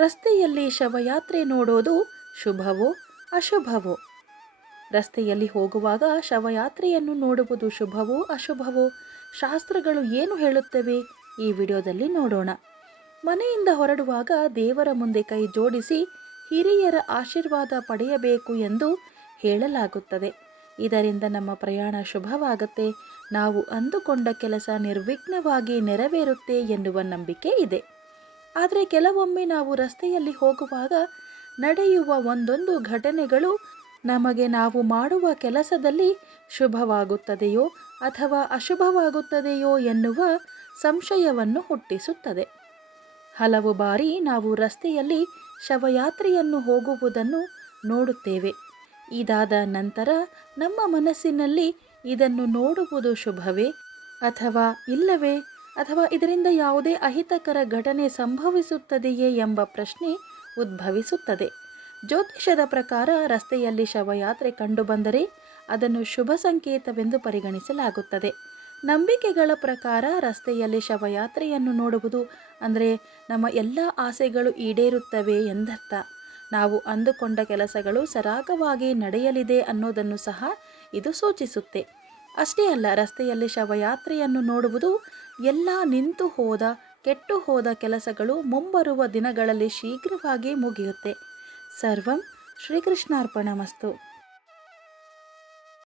ರಸ್ತೆಯಲ್ಲಿ ಶವಯಾತ್ರೆ ನೋಡೋದು ಶುಭವೋ ಅಶುಭವೋ? ರಸ್ತೆಯಲ್ಲಿ ಹೋಗುವಾಗ ಶವಯಾತ್ರೆಯನ್ನು ನೋಡುವುದು ಶುಭವೋ ಅಶುಭವೋ? ಶಾಸ್ತ್ರಗಳು ಏನು ಹೇಳುತ್ತವೆ? ಈ ವಿಡಿಯೋದಲ್ಲಿ ನೋಡೋಣ. ಮನೆಯಿಂದ ಹೊರಡುವಾಗ ದೇವರ ಮುಂದೆ ಕೈ ಜೋಡಿಸಿ ಹಿರಿಯರ ಆಶೀರ್ವಾದ ಪಡೆಯಬೇಕು ಎಂದು ಹೇಳಲಾಗುತ್ತದೆ. ಇದರಿಂದ ನಮ್ಮ ಪ್ರಯಾಣ ಶುಭವಾಗುತ್ತೆ. ನಾವು ಅಂದುಕೊಂಡ ಕೆಲಸ ನಿರ್ವಿಘ್ನವಾಗಿ ನೆರವೇರುತ್ತೆ ಎನ್ನುವ ನಂಬಿಕೆ ಇದೆ. ಆದರೆ ಕೆಲವೊಮ್ಮೆ ನಾವು ರಸ್ತೆಯಲ್ಲಿ ಹೋಗುವಾಗ ನಡೆಯುವ ಒಂದೊಂದು ಘಟನೆಗಳು ನಮಗೆ ನಾವು ಮಾಡುವ ಕೆಲಸದಲ್ಲಿ ಶುಭವಾಗುತ್ತದೆಯೋ ಅಥವಾ ಅಶುಭವಾಗುತ್ತದೆಯೋ ಎನ್ನುವ ಸಂಶಯವನ್ನು ಹುಟ್ಟಿಸುತ್ತದೆ. ಹಲವು ಬಾರಿ ನಾವು ರಸ್ತೆಯಲ್ಲಿ ಶವಯಾತ್ರೆಯನ್ನು ಹೋಗುವುದನ್ನು ನೋಡುತ್ತೇವೆ. ಇದಾದ ನಂತರ ನಮ್ಮ ಮನಸ್ಸಿನಲ್ಲಿ ಇದನ್ನು ನೋಡುವುದು ಶುಭವೇ ಅಥವಾ ಇಲ್ಲವೇ? ಅಥವಾ ಇದರಿಂದ ಯಾವುದೇ ಅಹಿತಕರ ಘಟನೆ ಸಂಭವಿಸುತ್ತದೆಯೇ ಎಂಬ ಪ್ರಶ್ನೆ ಉದ್ಭವಿಸುತ್ತದೆ. ಜ್ಯೋತಿಷದ ಪ್ರಕಾರ ರಸ್ತೆಯಲ್ಲಿ ಶವಯಾತ್ರೆ ಕಂಡುಬಂದರೆ ಅದನ್ನು ಶುಭ ಸಂಕೇತವೆಂದು ಪರಿಗಣಿಸಲಾಗುತ್ತದೆ. ನಂಬಿಕೆಗಳ ಪ್ರಕಾರ ರಸ್ತೆಯಲ್ಲಿ ಶವಯಾತ್ರೆಯನ್ನು ನೋಡುವುದು ಅಂದರೆ ನಮ್ಮ ಎಲ್ಲ ಆಸೆಗಳು ಈಡೇರುತ್ತವೆ ಎಂದರ್ಥ. ನಾವು ಅಂದುಕೊಂಡ ಕೆಲಸಗಳು ಸರಾಗವಾಗಿ ನಡೆಯಲಿದೆ ಅನ್ನೋದನ್ನು ಸಹ ಇದು ಸೂಚಿಸುತ್ತೆ. ಅಷ್ಟೇ ಅಲ್ಲ, ರಸ್ತೆಯಲ್ಲಿ ಶವಯಾತ್ರೆಯನ್ನು ನೋಡುವುದು ಎಲ್ಲ ನಿಂತು ಹೋದ, ಕೆಟ್ಟು ಹೋದ ಕೆಲಸಗಳು ಮುಂಬರುವ ದಿನಗಳಲ್ಲಿ ಶೀಘ್ರವಾಗಿ ಮುಗಿಯುತ್ತೆ. ಸರ್ವಂ ಶ್ರೀಕೃಷ್ಣಾರ್ಪಣಮಸ್ತು.